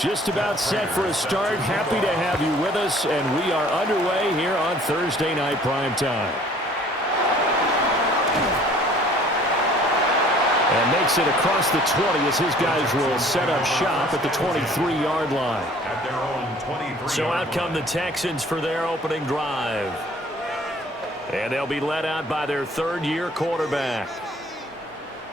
Just about set for a start. Happy to have you with us, and we are underway here on Thursday Night Primetime. And makes it across the 20 as his guys will set up shop at the 23-yard line. At their own 23. So out come the Texans for their opening drive. And they'll be led out by their third-year quarterback.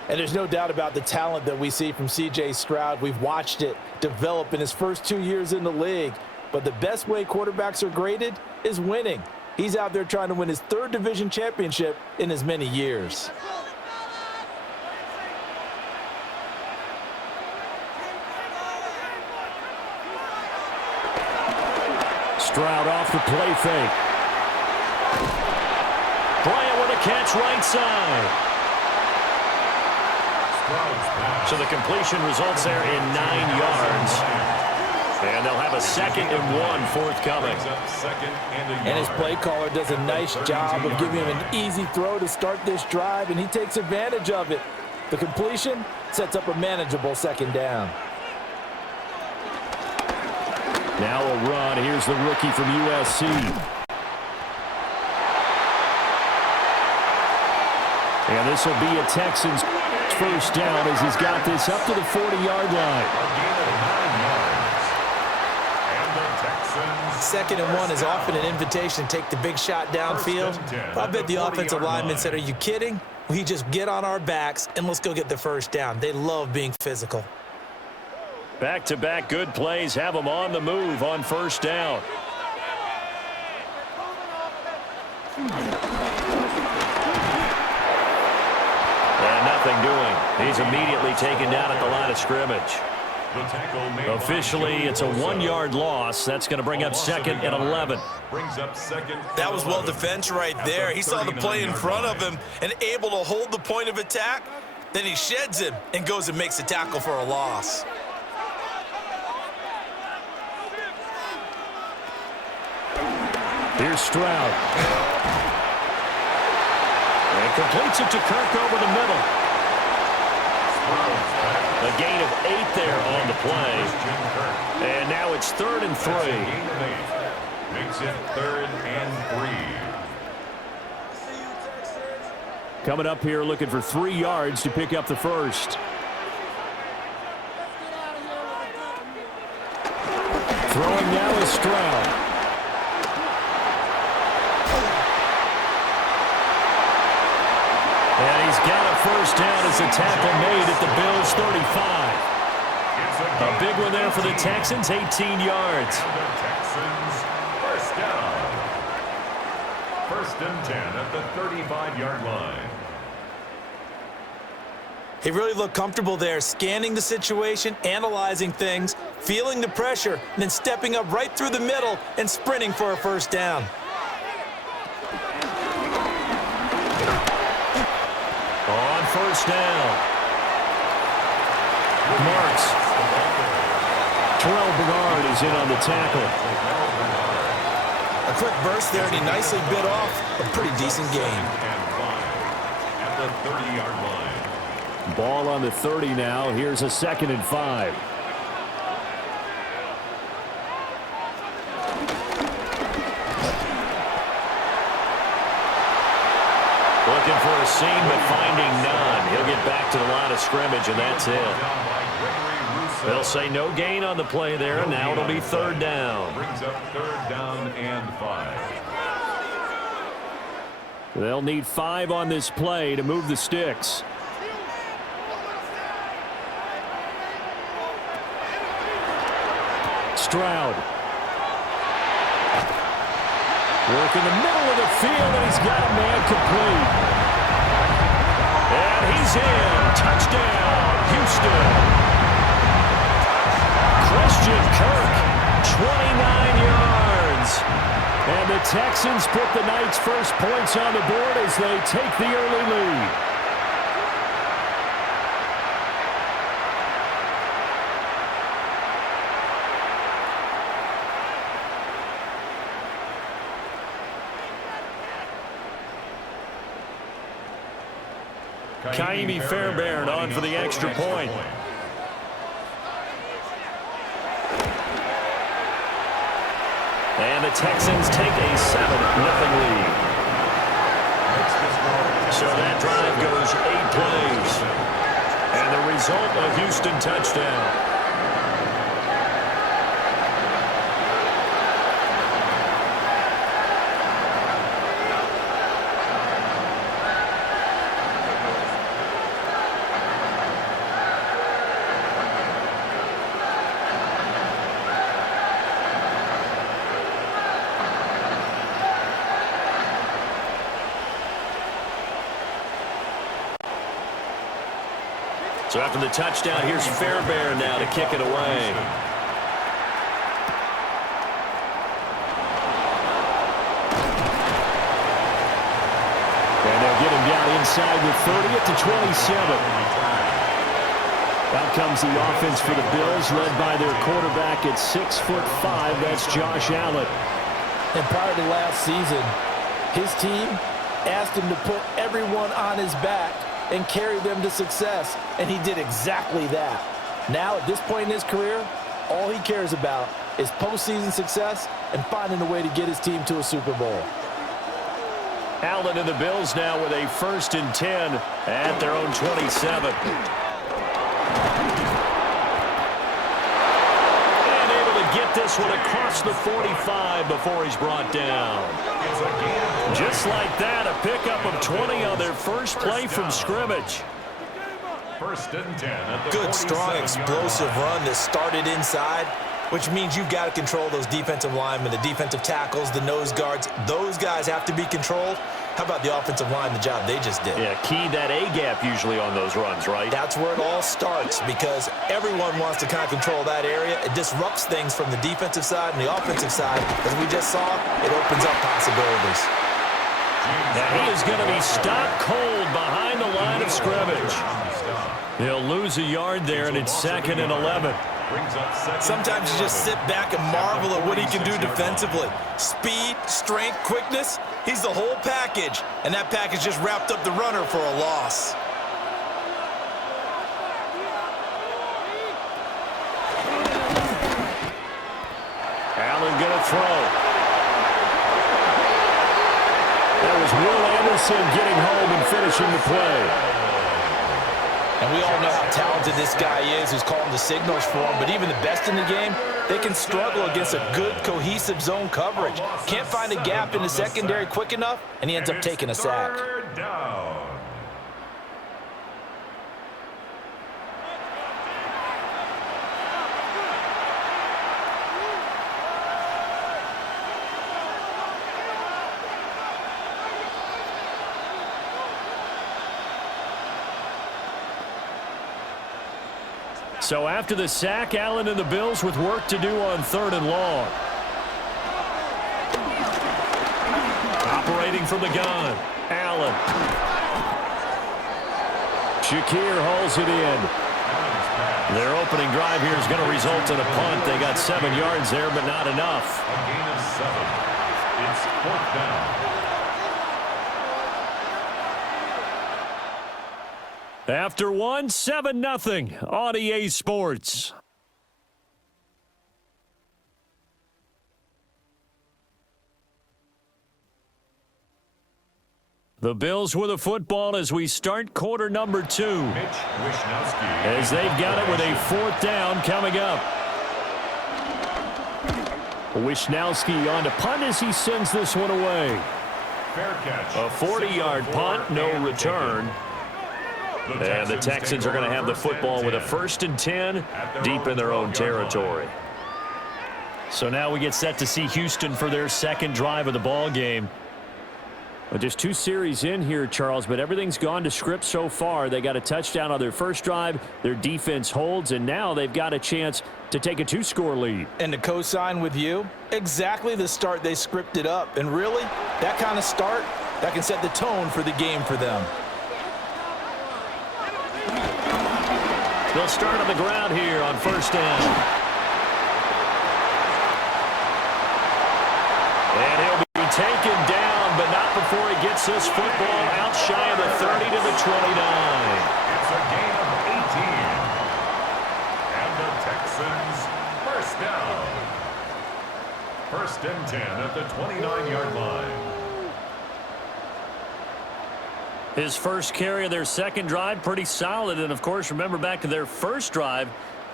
And there's no doubt about the talent that we see from C.J. Stroud. We've watched it develop in his first 2 years in the league. But the best way quarterbacks are graded is winning. He's out there trying to win his third division championship in as many years. Stroud off the play fake. Bryant with a catch right side. So the completion results there in 9 yards. And they'll have a 2nd and 1 forthcoming. And his play caller does a nice job of giving him an easy throw to start this drive, and he takes advantage of it. The completion sets up a manageable 2nd down. Now a run. Here's the rookie from USC. And this will be a Texans first down as he's got this up to the 40-yard line. 2nd and 1 is often an invitation to take the big shot downfield. I bet the offensive lineman said, "Are you kidding? We just get on our backs and let's go get the first down." They love being physical. Back-to-back good plays have them on the move on first down. And nothing doing. He's immediately taken down at the line of scrimmage. Officially, it's a 1-yard loss. That's going to bring up 2nd and 11. That was well defense right there. He saw the play in front of him and able to hold the point of attack. Then he sheds him and goes and makes a tackle for a loss. Here's Stroud. And completes it to Kirk over the middle. A gain of 8 there on the play. And now it's 3rd and 3. Makes it 3rd and 3. Coming up here looking for 3 yards to pick up the first. Throwing now is Stroud. And he's got a first down as the tackle made at the Bills' 35. A big one there for the Texans, 18 yards. The Texans, first down. 1st and 10 at the 35-yard line. He really looked comfortable there, scanning the situation, analyzing things, feeling the pressure, and then stepping up right through the middle and sprinting for a first down. On first down. Marks. Terrell Bernard is in on the tackle. A quick burst there, and he nicely bit off a pretty decent gain. At the 30-yard line. Ball on the 30 now. Here's a 2nd and 5. Looking for a seam, but finding none. He'll get back to the line of scrimmage, and that's it. They'll say no gain on the play there, and now it'll be 3rd down. Brings up 3rd down and 5. They'll need 5 on this play to move the sticks. Stroud. Work in the middle of the field, and he's got a man complete. And he's in. Touchdown, Houston. Christian Kirk, 29 yards. And the Texans put the Knights' first points on the board as they take the early lead. Kaimi Fairbairn on for the extra point. Texans take a 7-0 lead. So that drive goes 8 plays. And the result, a Houston touchdown. So after the touchdown, here's Fairbairn now to kick it away. And they'll get him down inside with 30 at the 27. Out comes the offense for the Bills, led by their quarterback at 6'5". That's Josh Allen. And prior to last season, his team asked him to put everyone on his back and carry them to success, and he did exactly that. Now, at this point in his career, all he cares about is postseason success and finding a way to get his team to a Super Bowl. Allen and the Bills now with a 1st and 10 at their own 27. And able to get this one across the 45 before he's brought down. Just like that, a pickup of 20 on their first play from scrimmage. 1st and 10 at the Good, 47 strong, explosive run that started inside, which means you've got to control those defensive linemen, the defensive tackles, the nose guards. Those guys have to be controlled. How about the offensive line, the job they just did? Yeah, key that A-gap usually on those runs, right? That's where it all starts, because everyone wants to kind of control that area. It disrupts things from the defensive side and the offensive side. As we just saw, it opens up possibilities. Now he is going to be stopped cold behind the line of scrimmage. He'll lose a yard there, and it's 2nd and 11. Sometimes you just sit back and marvel at what he can do defensively. Speed, strength, quickness, he's the whole package. And that package just wrapped up the runner for a loss. Allen going to throw. That was Will Anderson getting home and finishing the play. And we all know how talented this guy is who's calling the signals for him, but even the best in the game, they can struggle against a good, cohesive zone coverage. Can't find a gap in the secondary quick enough, and he ends up taking a sack. So after the sack, Allen and the Bills with work to do on 3rd and long. Operating from the gun, Allen. Shakir hauls it in. Their opening drive here is going to result in a punt. They got 7 yards there, but not enough. A gain of 7. It's 4th down. After one, 7-0 on EA Sports. The Bills with a football as we start quarter number 2. As they've got it with a 4th down coming up. Wishnowski on to punt as he sends this one away. A 40-yard punt, no return. And the Texans are going to have the football with a 1st and 10 deep in their own territory. So now we get set to see Houston for their 2nd drive of the ball game. Well, just 2 series in here, Charles, but everything's gone to script so far. They got a touchdown on their first drive. Their defense holds, and now they've got a chance to take a 2-score lead. And to co-sign with you, exactly the start they scripted up. And really, that kind of start, that can set the tone for the game for them. They'll start on the ground here on 1st down. And he'll be taken down, but not before he gets this football out shy of the 30 to the 29. It's a gain of 18. And the Texans 1st down. First and 10 at the 29-yard line. His first carry of their second drive, pretty solid. And, of course, remember back to their first drive,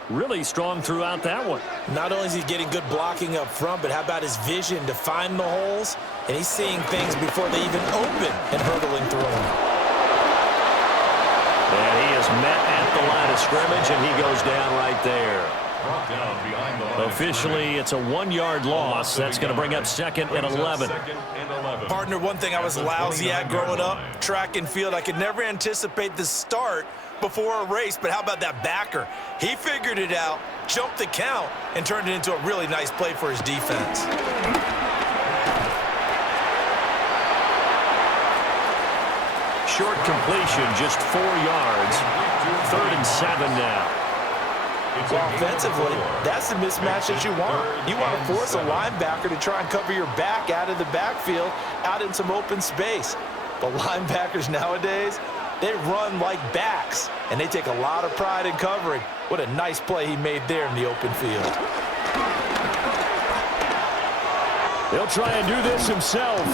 really strong throughout that one. Not only is he getting good blocking up front, but how about his vision to find the holes? And he's seeing things before they even open and hurdling through them. And he is met at the line of scrimmage, and he goes down right there. Brought down behind the line. Officially, it's a 1-yard loss. That's going to bring up 2nd and 11. Partner, one thing I was lousy at growing up, track and field, I could never anticipate the start before a race, but how about that backer? He figured it out, jumped the count, and turned it into a really nice play for his defense. Short completion, just 4 yards. 3rd and 7 now. Well, offensively, that's the mismatch that you want. You want to force a linebacker to try and cover your back out of the backfield, out in some open space. But linebackers nowadays, they run like backs, and they take a lot of pride in covering. What a nice play he made there in the open field. He'll try and do this himself.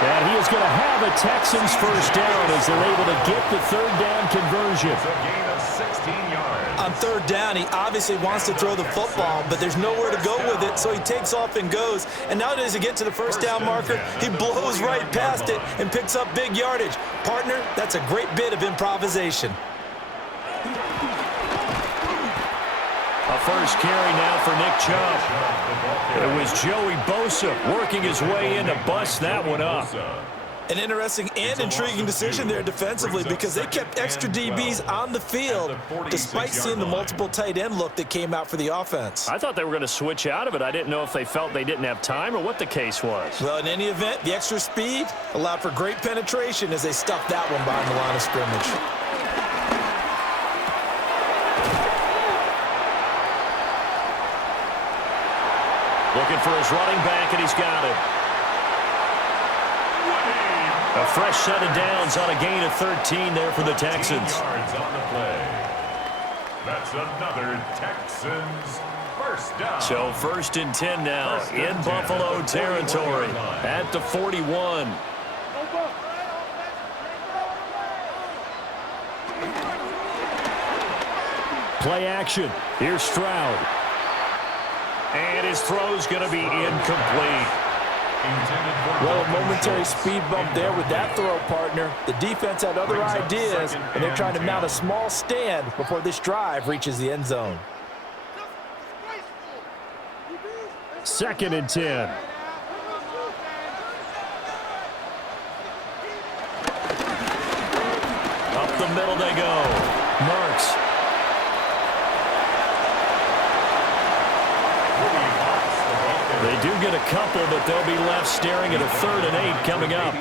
And he is going to have a Texans first down as they're able to get the 3rd down conversion. It's a gain of 16 yards. On 3rd down, he obviously wants to throw the football, but there's nowhere to go with it, so he takes off and goes. And now as he gets to the first down marker, he blows right past it and picks up big yardage. Partner, that's a great bit of improvisation. A first carry now for Nick Chubb. It was Joey Bosa working his way in to bust that one up. An interesting and intriguing decision there defensively because they kept extra DBs on the field despite seeing the multiple tight end look that came out for the offense. I thought they were going to switch out of it. I didn't know if they felt they didn't have time or what the case was. Well, in any event, the extra speed allowed for great penetration as they stuffed that one behind the line of scrimmage. Looking for his running back, and he's got it. A fresh set of downs on a gain of 13 there for the Texans. Yards on the play. That's another Texans first down. So 1st and 10 now in Buffalo territory at the 41. Play action. Here's Stroud. And his throw's going to be incomplete. Well, a momentary speed bump there with that throw, partner. The defense had other ideas, and they're trying to mount a small stand before this drive reaches the end zone. 2nd and 10. Up the middle they go. Marks. They do get a couple, but they'll be left staring at a 3rd and 8 coming up.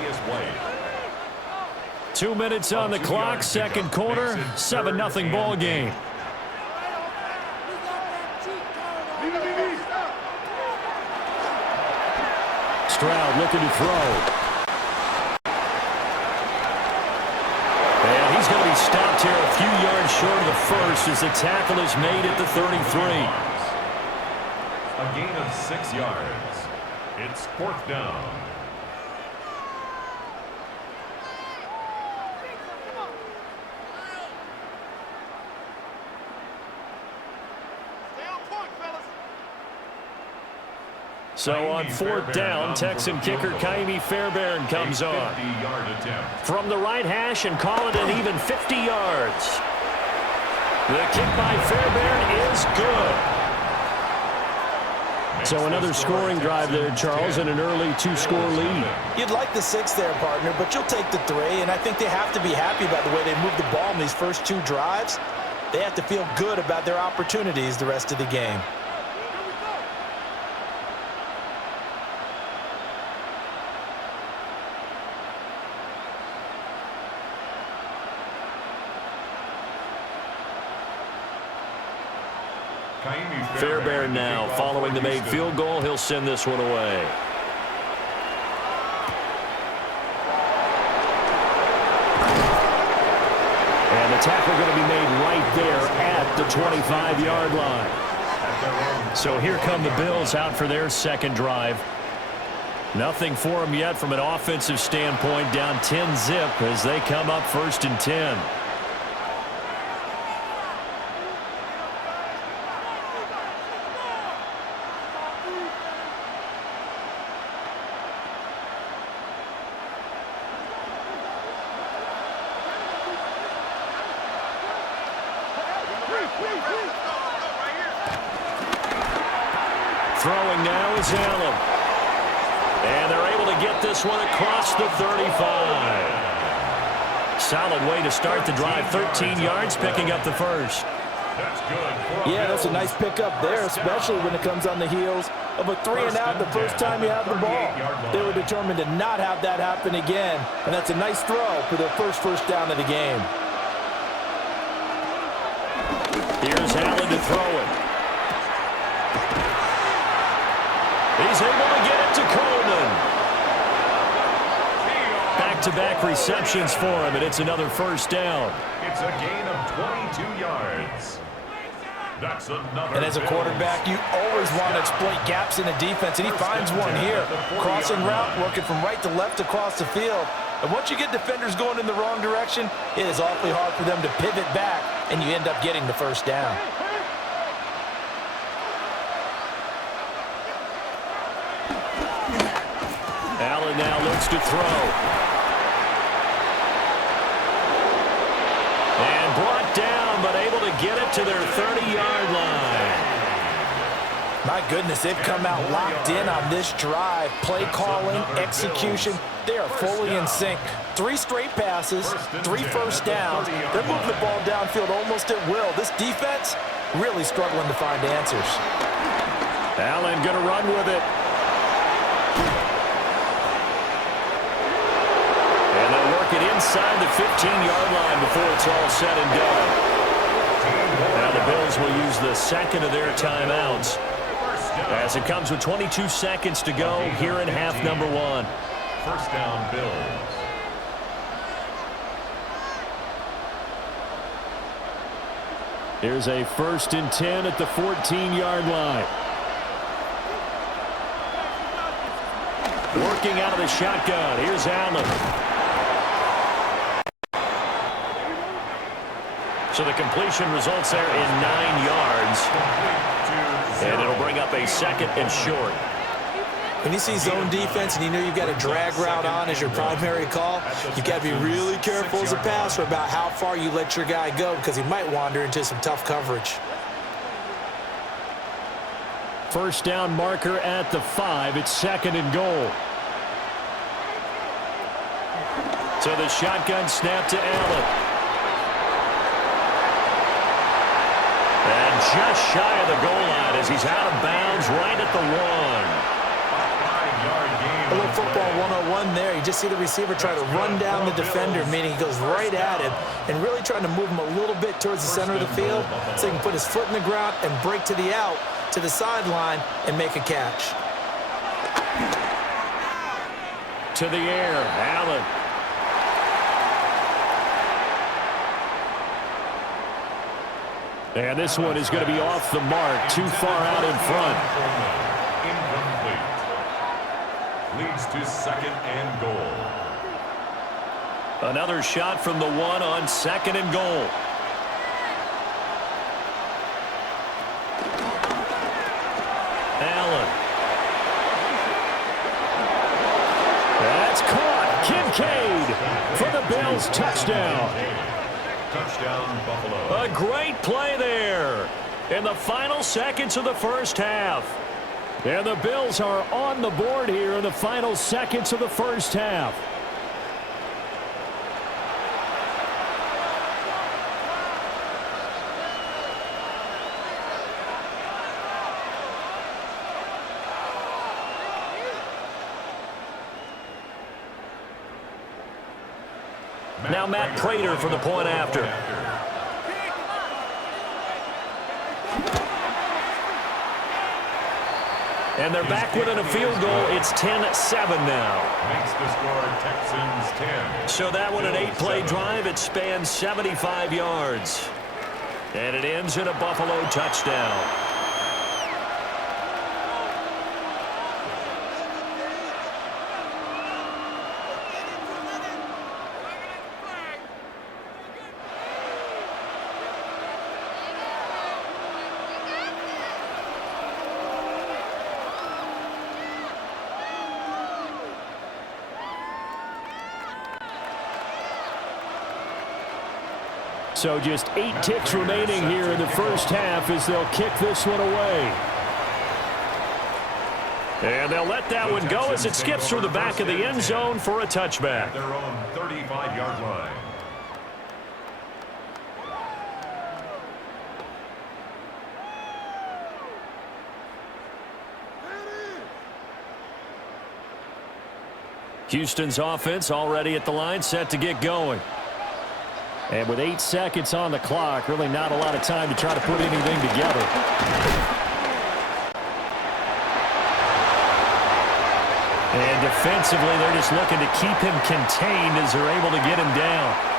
2 minutes on the clock, second quarter, 7-0 ball game. Stroud looking to throw. And he's going to be stopped here a few yards short of the first as the tackle is made at the 33. A gain of 6 yards. It's 4th down. So on 4th down, Texan kicker Kaimi Fairbairn comes on. 50-yard attempt. From the right hash and call it an even 50 yards. The kick by Fairbairn is good. So another scoring drive there, Charles, and an early 2-score lead. You'd like the 6 there, partner, but you'll take the 3, and I think they have to be happy about the way they moved the ball in these first 2 drives. They have to feel good about their opportunities the rest of the game. Fairbairn now following the made field goal. He'll send this one away. And the tackle going to be made right there at the 25-yard line. At their own So here come the Bills out for their second drive. Nothing for them yet from an offensive standpoint, down 10-zip as they come up 1st and 10. Throwing now is Allen. And they're able to get this one across the 35. Solid way to start the drive. 13 yards, picking up the first. Yeah, that's a nice pickup there, especially when it comes on the heels of a 3-and-out the first time you have the ball. They were determined to not have that happen again, and that's a nice throw for their first down of the game. Here's Allen to throw it. He's able to get it to Coleman. Back-to-back receptions for him, and it's another first down. It's a gain of 22 yards. That's another. And as a quarterback, you always want to exploit gaps in a defense, and he finds one here. Crossing route, working from right to left across the field. And once you get defenders going in the wrong direction, it is awfully hard for them to pivot back, and you end up getting the first down. Allen now looks to throw. And brought down, but able to get it to their 30-yard line. My goodness, they've come out locked in on this drive. Play calling, execution, they are fully in sync. 3 straight passes, 3 first downs. They're moving the ball downfield almost at will. This defense really struggling to find answers. Allen going to run with it. And they'll work it inside the 15-yard line before it's all said and done. Now the Bills will use the second of their timeouts as it comes with 22 seconds to go here in half number 1. First down, Bills. Here's a 1st and 10 at the 14-yard line. Working out of the shotgun. Here's Allen. So the completion results there in 9 yards. And it'll bring up a 2nd and short. When you see zone defense and you know you've got a drag route on as your primary call, you've got to be really careful as a passer about how far you let your guy go because he might wander into some tough coverage. First down marker at the 5. It's 2nd and goal. So the shotgun snap to Allen. And just shy of the goal line as he's out of bounds right at the 1. A little football 101 there. You just see the receiver try to run down the defender, meaning he goes right at him and really trying to move him a little bit towards the center of the field so he can put his foot in the ground and break to the out, to the sideline, and make a catch. To the air, Allen. And this one is going to be off the mark, too far out in front. Incomplete. Leads to 2nd and goal. Another shot from the 1 on 2nd and goal. Allen. That's caught. Kincaid for the Bills touchdown. Touchdown, Buffalo. A great play there in the final seconds of the first half. And the Bills are on the board here in the final seconds of the first half. Now Matt Prater for the point after. And they're back within a field goal. It's 10-7 now. Makes the score Texans 10. So that one, an 8-play drive. It spans 75 yards. And it ends in a Buffalo touchdown. So just 8 ticks remaining here in the first half as they'll kick this one away. And they'll let that one go as it skips through the back of the end zone for a touchback. Their own 35-yard line. Houston's offense already at the line, set to get going. And with 8 seconds on the clock, really not a lot of time to try to put anything together. And defensively, they're just looking to keep him contained as they're able to get him down.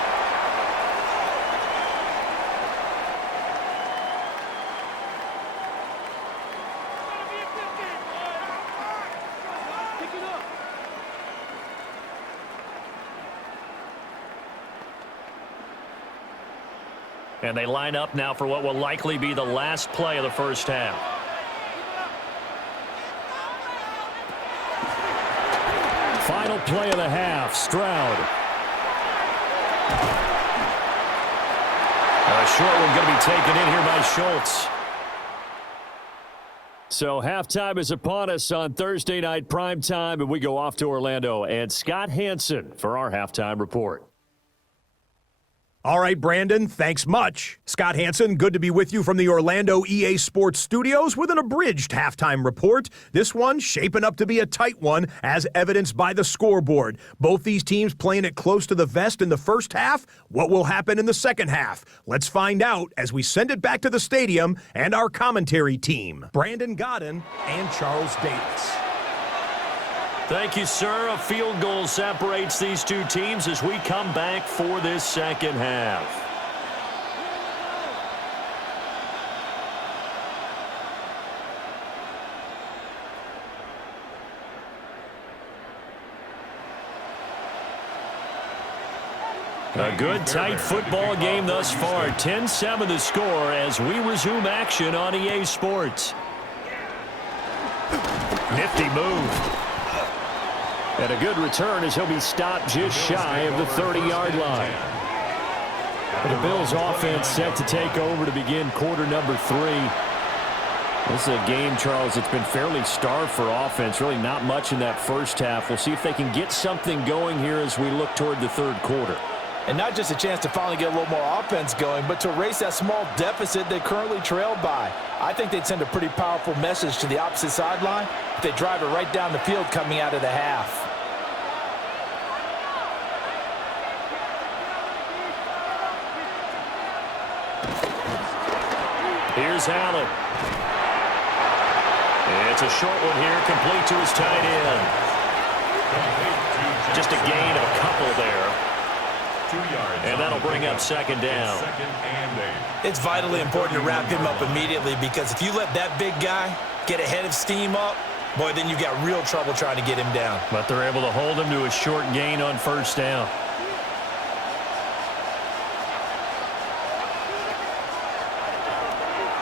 And they line up now for what will likely be the last play of the first half. Final play of the half, Stroud. A short one going to be taken in here by Schultz. So halftime is upon us on Thursday night primetime, and we go off to Orlando. And Scott Hansen for our halftime report. All right, Brandon, thanks much. Scott Hansen, good to be with you from the Orlando EA Sports Studios with an abridged halftime report. This one shaping up to be a tight one, as evidenced by the scoreboard. Both these teams playing it close to the vest in the first half. What will happen in the second half? Let's find out as we send it back to the stadium and our commentary team, Brandon Godden and Charles Davis. Thank you, sir. A field goal separates these two teams as we come back for this second half. A good, tight football game thus far. 10-7 the score as we resume action on EA Sports. Nifty move. And a good return as he'll be stopped just shy of the 30-yard line. The Bills offense set to take over to begin quarter number 3. This is a game, Charles, it's been fairly starved for offense. Really not much in that first half. We'll see if they can get something going here as we look toward the third quarter. And not just a chance to finally get a little more offense going, but to erase that small deficit they currently trailed by. I think they'd send a pretty powerful message to the opposite sideline if they drive it right down the field coming out of the half. Here's Allen. It's a short one here, complete to his tight end. Just a gain of a couple there. 2 yards. And that'll bring up second down. Second and 8. It's vitally important to wrap him up immediately, because if you let that big guy get ahead of steam up, boy, then you've got real trouble trying to get him down. But they're able to hold him to a short gain on first down.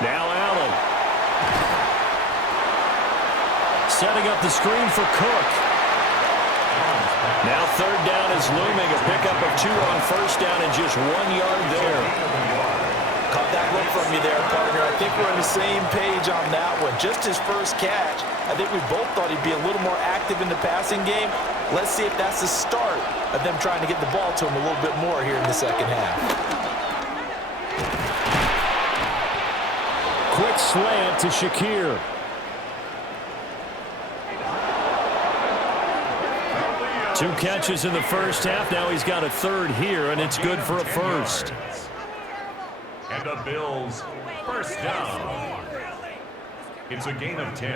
Now Allen. Setting up the screen for Cook. Now third down is looming. A pickup of 2 on first down and just 1 yard there. Caught that look from you there, partner. I think we're on the same page on that one. Just his first catch. I think we both thought he'd be a little more active in the passing game. Let's see if that's the start of them trying to get the ball to him a little bit more here in the second half. Quick slant to Shakir. Two catches in the first half. Now he's got a third here, and it's good for a first. And the Bills first down. It's a gain of 10.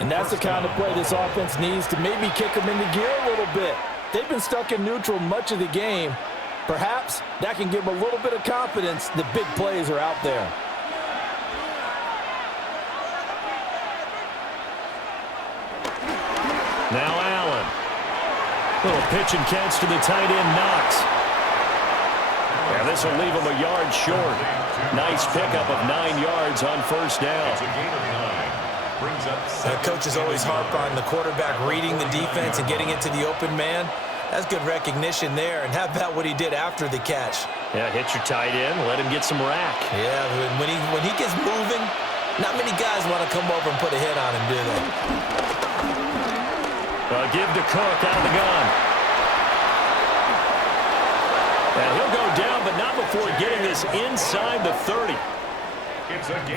And that's the kind of play this offense needs to maybe kick them into gear a little bit. They've been stuck in neutral much of the game. Perhaps that can give them a little bit of confidence. The big plays are out there. Now Allen. Little pitch and catch to the tight end, Knox. And this will leave him a yard short. Nice pickup of 9 yards on first down. It's a gain of 9. Brings up second. Coaches always harp on the quarterback reading the defense and getting it to the open man. That's good recognition there. And how about what he did after the catch? Yeah, hit your tight end. Let him get some rack. Yeah, when he gets moving, not many guys want to come over and put a hit on him, do they? Give to Cook out of the gun. And he'll go down, but not before getting this inside the 30.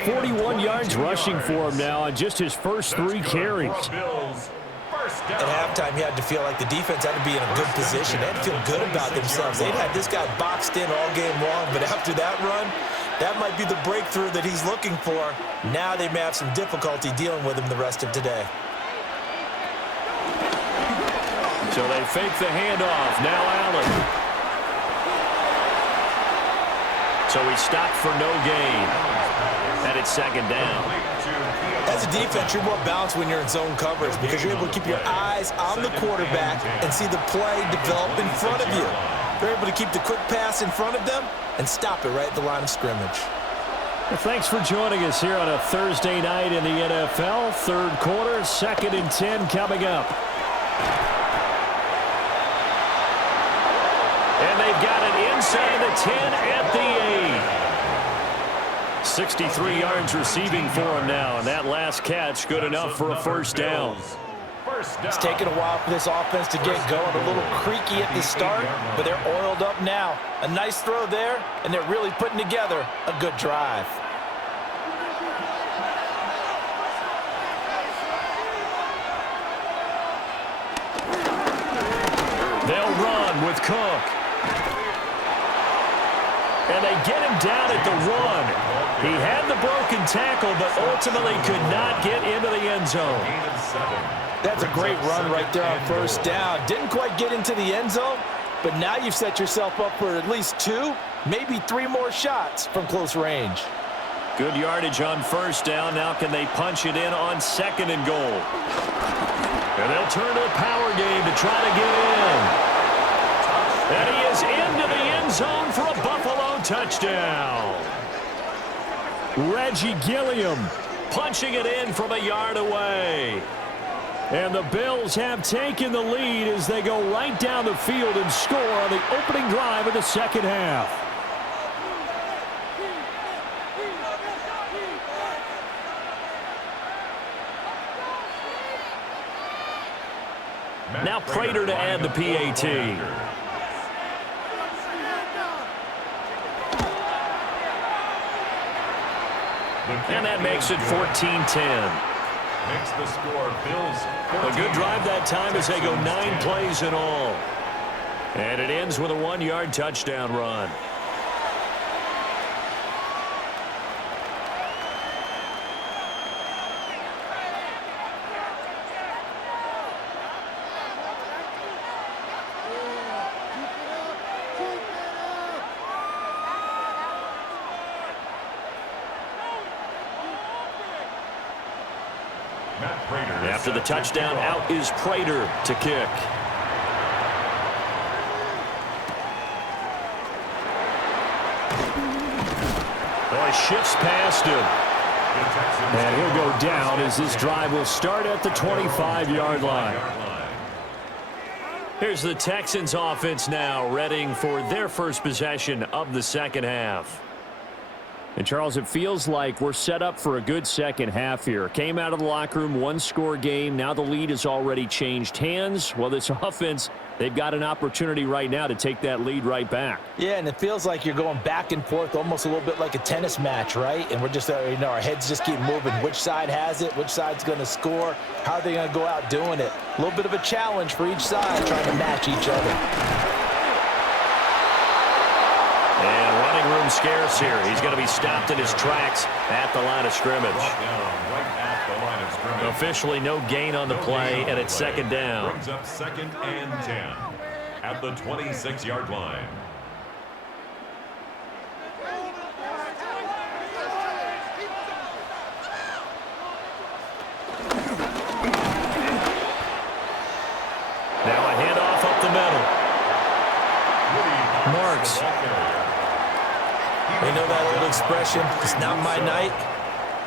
41 yards rushing for him now on just his first 3 carries. At halftime, you had to feel like the defense had to be in a good position. They had to feel good about themselves. They'd had this guy boxed in all game long, but after that run, that might be the breakthrough that he's looking for. Now they may have some difficulty dealing with him the rest of today. So they fake the handoff. Now Allen. So he stopped for no gain. And it's second down. As a defense, you're more balanced when you're in zone coverage because you're able to keep your eyes on the quarterback and see the play develop in front of you. They're able to keep the quick pass in front of them and stop it right at the line of scrimmage. Well, thanks for joining us here on a Thursday night in the NFL. Third quarter, 2nd and 10 coming up. And they've got it inside the 10 at the 8. 63 yards receiving for him now, and that last catch good enough for a first down. It's taken a while for this offense to get going. A little creaky at the start, but they're oiled up now. A nice throw there, and they're really putting together a good drive. They'll run with Cook. And they get him down at the 1. He had the broken tackle, but ultimately could not get into the end zone. That's a great run right there on first down. Didn't quite get into the end zone, but now you've set yourself up for at least 2, maybe 3 more shots from close range. Good yardage on first down. Now can they punch it in on 2nd and goal? And they'll turn to the power game to try to get in. And he is into the end zone for a Buffalo touchdown. Reggie Gilliam punching it in from a yard away. And the Bills have taken the lead as they go right down the field and score on the opening drive of the second half. Now Prater to add the PAT. And that makes it 14-10. Makes the score Bills 14. A good drive that time as they go 9 plays in all. And it ends with a 1-yard touchdown run. After the touchdown, out is Prater to kick. Well, he shifts past him. And he'll go down as this drive will start at the 25-yard line. Here's the Texans offense now, readying for their first possession of the second half. And, Charles, it feels like we're set up for a good second half here. Came out of the locker room, 1-score game. Now the lead has already changed hands. Well, this offense, they've got an opportunity right now to take that lead right back. Yeah, and it feels like you're going back and forth, almost a little bit like a tennis match, right? And we're just, our heads just keep moving. Which side has it? Which side's going to score? How are they going to go out doing it? A little bit of a challenge for each side, trying to match each other. And running room scarce here. He's going to be stopped in his tracks at the line of scrimmage. Officially no gain on the play, and it's second down. Brings up 2nd and 10 at the 26-yard line. Now a handoff up the middle. Marks. You know that old expression, it's not my night.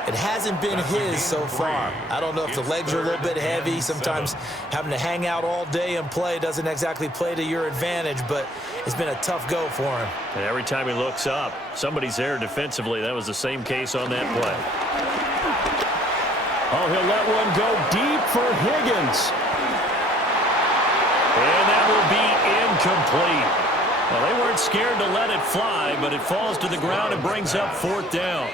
It hasn't been his so far. I don't know if the legs are a little bit heavy. Sometimes having to hang out all day and play doesn't exactly play to your advantage, but it's been a tough go for him. And every time he looks up, somebody's there defensively. That was the same case on that play. Oh, he'll let one go deep for Higgins. And that will be incomplete. Well, they weren't scared to let it fly, but it falls to the ground and brings up 4th down.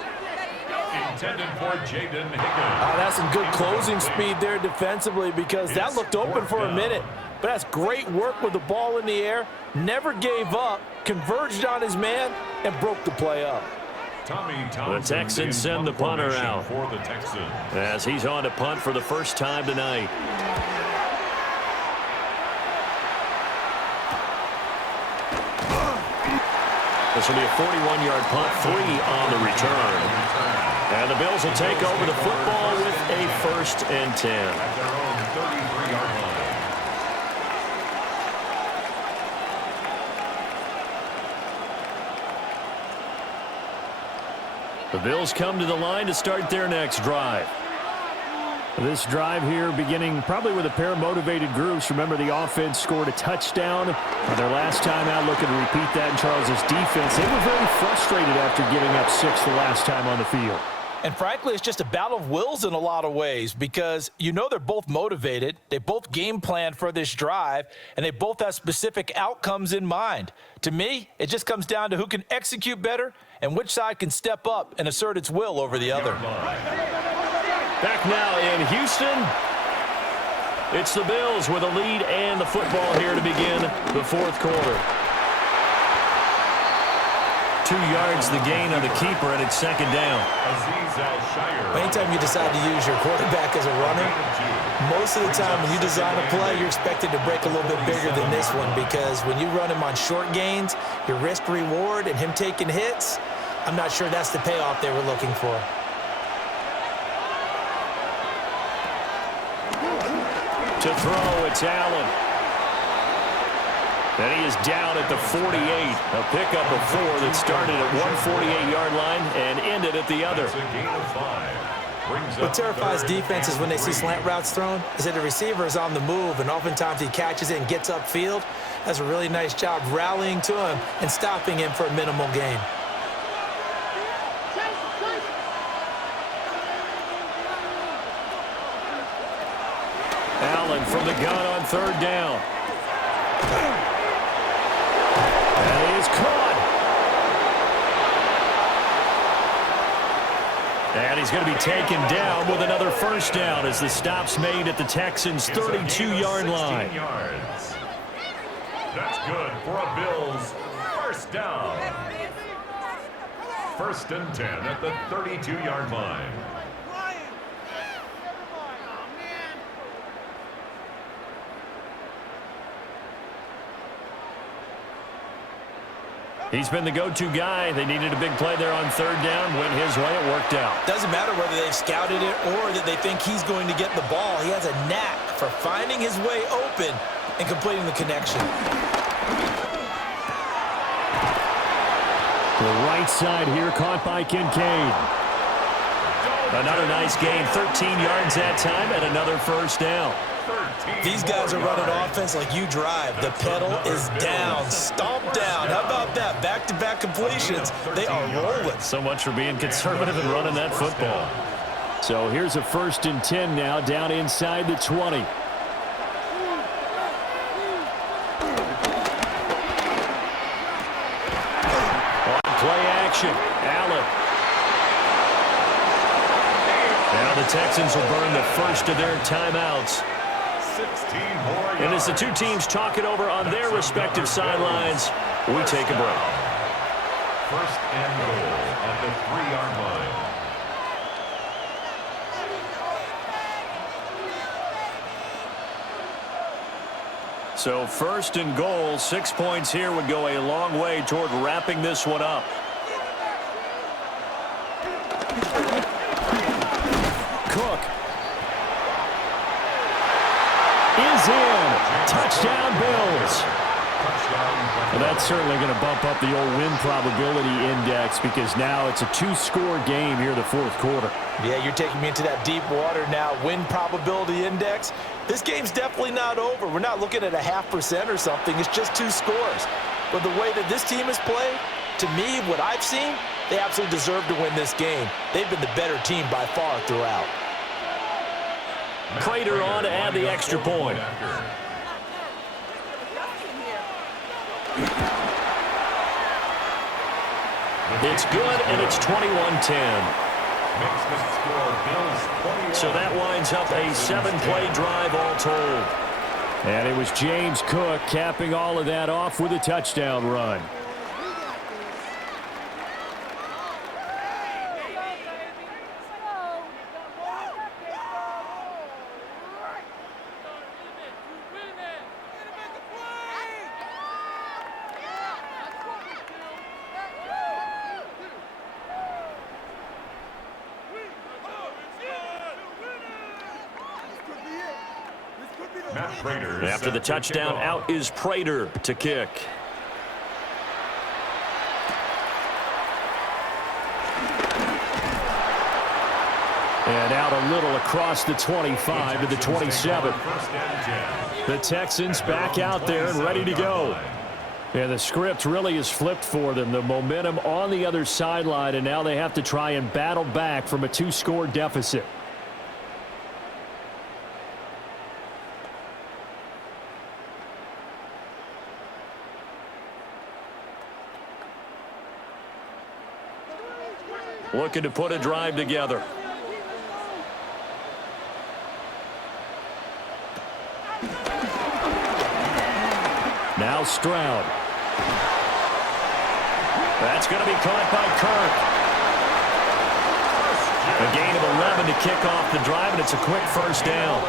Intended for Jaden Higgins. That's some good closing speed there defensively, because that looked open for a minute. But that's great work with the ball in the air. Never gave up, converged on his man, and broke the play up. The Texans send the punter out for the Texans as he's on to punt for the first time tonight. This will be a 41-yard punt, 3 on the return. And the Bills will take over the football with a 1st and 10. At their own 33-yard line. The Bills come to the line to start their next drive. This drive here beginning probably with a pair of motivated groups. Remember, the offense scored a touchdown on their last time out, looking to repeat that in Charles's defense. They were very frustrated after giving up 6 the last time on the field. And frankly, it's just a battle of wills in a lot of ways, because you know they're both motivated. They both game planned for this drive, and they both have specific outcomes in mind. To me, it just comes down to who can execute better and which side can step up and assert its will over the other. Back now in Houston, it's the Bills with a lead and the football here to begin the 4th quarter. 2 yards the gain on the keeper, and it's 2nd down. Anytime you decide to use your quarterback as a runner, most of the time when you design a play, you're expected to break a little bit bigger than this one, because when you run him on short gains, your risk-reward and him taking hits, I'm not sure that's the payoff they were looking for. To throw, it's Allen. And he is down at the 48. A pickup of 4 that started at one 48-yard line and ended at the other. What terrifies defenses when they see slant routes thrown is that the receiver is on the move, and oftentimes he catches it and gets upfield. That's a really nice job rallying to him and stopping him for a minimal gain. Allen from the gun on 3rd down. And he is caught. And he's going to be taken down with another 1st down as the stop's made at the Texans' 32-yard line. Yards. That's good for a Bills 1st down. 1st and 10 at the 32-yard line. He's been the go-to guy. They needed a big play there on 3rd down. Went his way. It worked out. Doesn't matter whether they've scouted it or that they think he's going to get the ball. He has a knack for finding his way open and completing the connection. The right side here caught by Kincaid. Another nice gain. 13 yards that time and another 1st down. These guys are running offense like you drive. The pedal is down, stomp down. How about that? Back-to-back completions. They are rolling. So much for being conservative and running that football. So here's a 1st and 10 now, down inside the 20. On play action, Allen. Now the Texans will burn the first of their timeouts. And as the two teams talk it over on their respective sidelines, we take a break. 1st and goal at the 3-yard line. So 1st and goal, 6 points here would go a long way toward wrapping this one up. Cook is in. Touchdown, Bills. Touchdown. Well, that's certainly going to bump up the old win probability index because now it's a two-score game here in the fourth quarter. Yeah, you're taking me into that deep water now. Win probability index. This game's definitely not over. We're not looking at a 0.5% or something. It's just 2 scores. But the way that this team has played, to me, what I've seen, they absolutely deserve to win this game. They've been the better team by far throughout. Prater on to add the extra point. It's good, and it's 21-10. So that winds up a 7-play drive all told. And it was James Cook capping all of that off with a touchdown run. After the touchdown, out is Prater to kick. And out a little across the 25 to the 27. The Texans back out there and ready to go. And the script really is flipped for them. The momentum on the other sideline, and now they have to try and battle back from a 2-score deficit. Looking to put a drive together. Now Stroud. That's going to be caught by Kirk. A gain of 11 to kick off the drive, and it's a quick first down.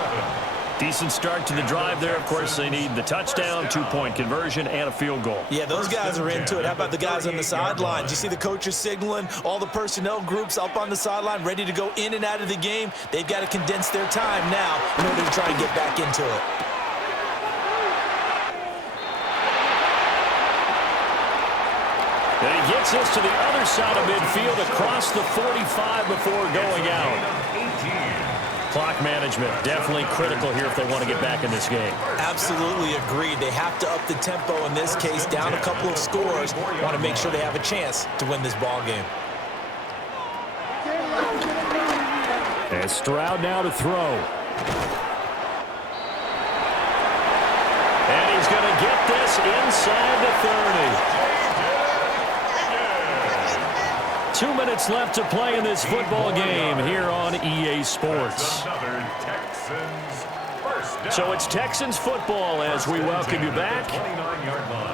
Decent start to the drive there. Of course, they need the touchdown, 2-point conversion, and a field goal. Yeah, those guys are into it. How about the guys on the sidelines? You see the coaches signaling, all the personnel groups up on the sideline, ready to go in and out of the game. They've got to condense their time now in order to try and get back into it. And he gets this to the other side of midfield across the 45 before going out. Clock management definitely critical here if they want to get back in this game. Absolutely agreed. They have to up the tempo in this case, down a couple of scores. Want to make sure they have a chance to win this ball game. And Stroud now to throw. And he's going to get this inside the 30. 2 minutes left to play in this football game here on EA Sports. So it's Texans football as we welcome you back.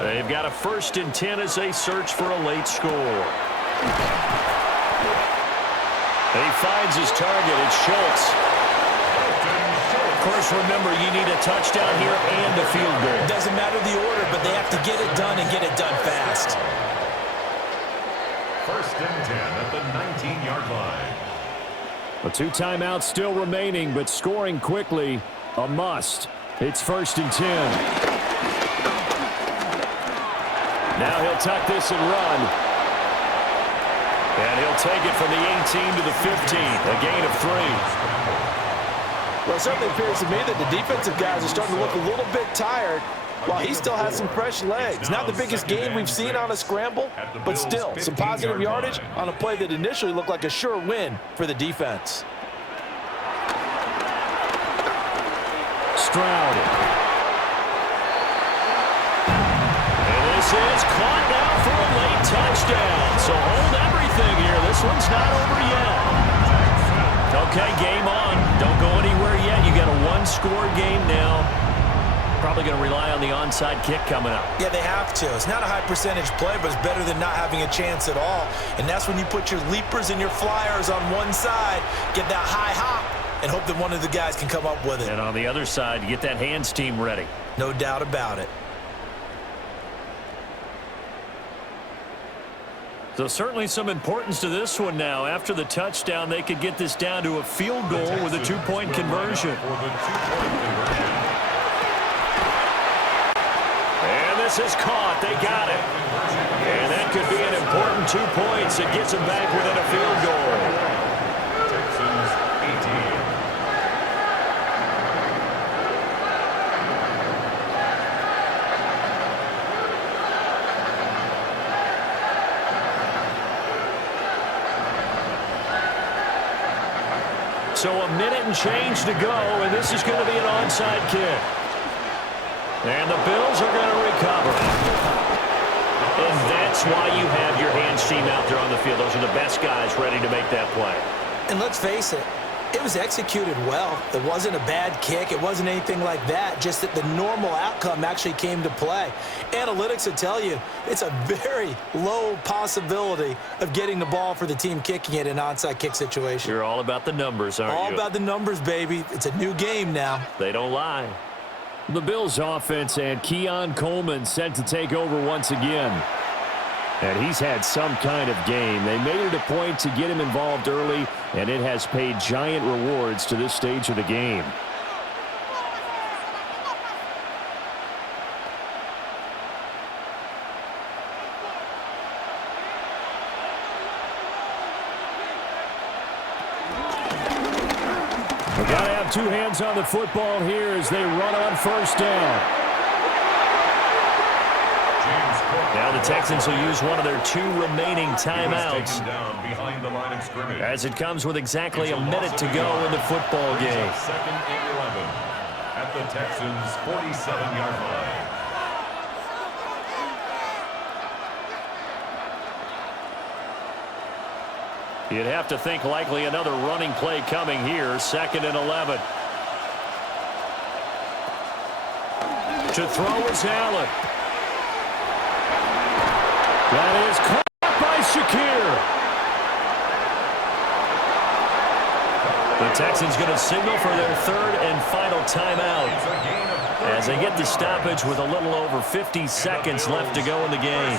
They've got a 1st and 10 as they search for a late score. He finds his target. It's Schultz. Of course, remember, you need a touchdown here and a field goal. Doesn't matter the order, but they have to get it done and get it done fast. 1st and 10 at the 19-yard line. The 2 timeouts still remaining, but scoring quickly, a must. It's 1st and 10. Now he'll tuck this and run. And he'll take it from the 18 to the 15, a gain of 3. Well, it certainly appears to me that the defensive guys are starting to look a little bit tired, while he still has some fresh legs. Not the biggest gain we've seen on a scramble, but still some positive yardage on a play that initially looked like a sure win for the defense. Stroud. And this is caught now for a late touchdown. So hold everything here. This one's not over yet. Okay, game on. Don't go anywhere yet. You got a 1-score game now. Probably going to rely on the onside kick coming up. Yeah, they have to. It's not a high percentage play, but it's better than not having a chance at all. And that's when you put your leapers and your flyers on one side, get that high hop, and hope that one of the guys can come up with it. And on the other side, you get that hands team ready. No doubt about it. So certainly some importance to this one now. After the touchdown, they could get this down to a field goal with a 2-point conversion. This is caught. They got it. And that could be an important 2 points. It gets them back within a field goal. Texans 18. So a minute and change to go, and this is going to be an onside kick. And the Bills are going to recover. And that's why you have your hands team out there on the field. Those are the best guys ready to make that play. And let's face it, it was executed well. It wasn't a bad kick. It wasn't anything like that. Just that the normal outcome actually came to play. Analytics will tell you it's a very low possibility of getting the ball for the team kicking it in an onside kick situation. You're all about the numbers, aren't you? All about the numbers, baby. It's a new game now. They don't lie. The Bills offense and Keon Coleman set to take over once again. And he's had some kind of game. They made it a point to get him involved early, and it has paid giant rewards to this stage of the game. We've got to have two hands on the football here as they run on first down. Now the Texans will use one of their 2 remaining timeouts as it comes with exactly a minute to go in the football game. Second and 11 at the Texans' 47-yard line. You'd have to think likely another running play coming here. Second and 11. To throw is Allen. That is caught by Shakir. The Texans going to signal for their 3rd and final timeout as they get the stoppage with a little over 50 seconds left to go in the game.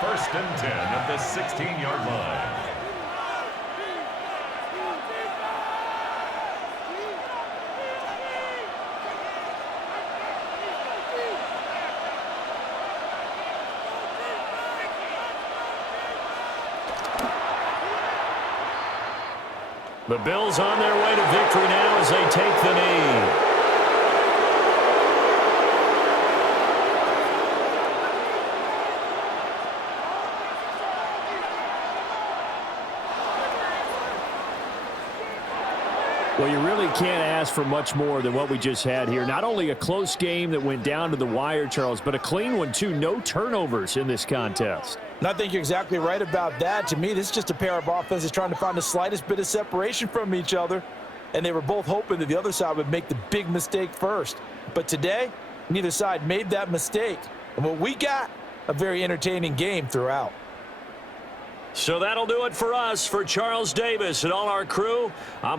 First and 10 at the 16-yard line. The Bills on their way to victory now as they take the knee. Well, you really can't ask for much more than what we just had here. Not only a close game that went down to the wire, Charles, but a clean one, too. No turnovers in this contest. And I think you're exactly right about that. To me, this is just a pair of offenses trying to find the slightest bit of separation from each other. And they were both hoping that the other side would make the big mistake first. But today, neither side made that mistake. And what we got, a very entertaining game throughout. So that'll do it for us. For Charles Davis and all our crew, I'm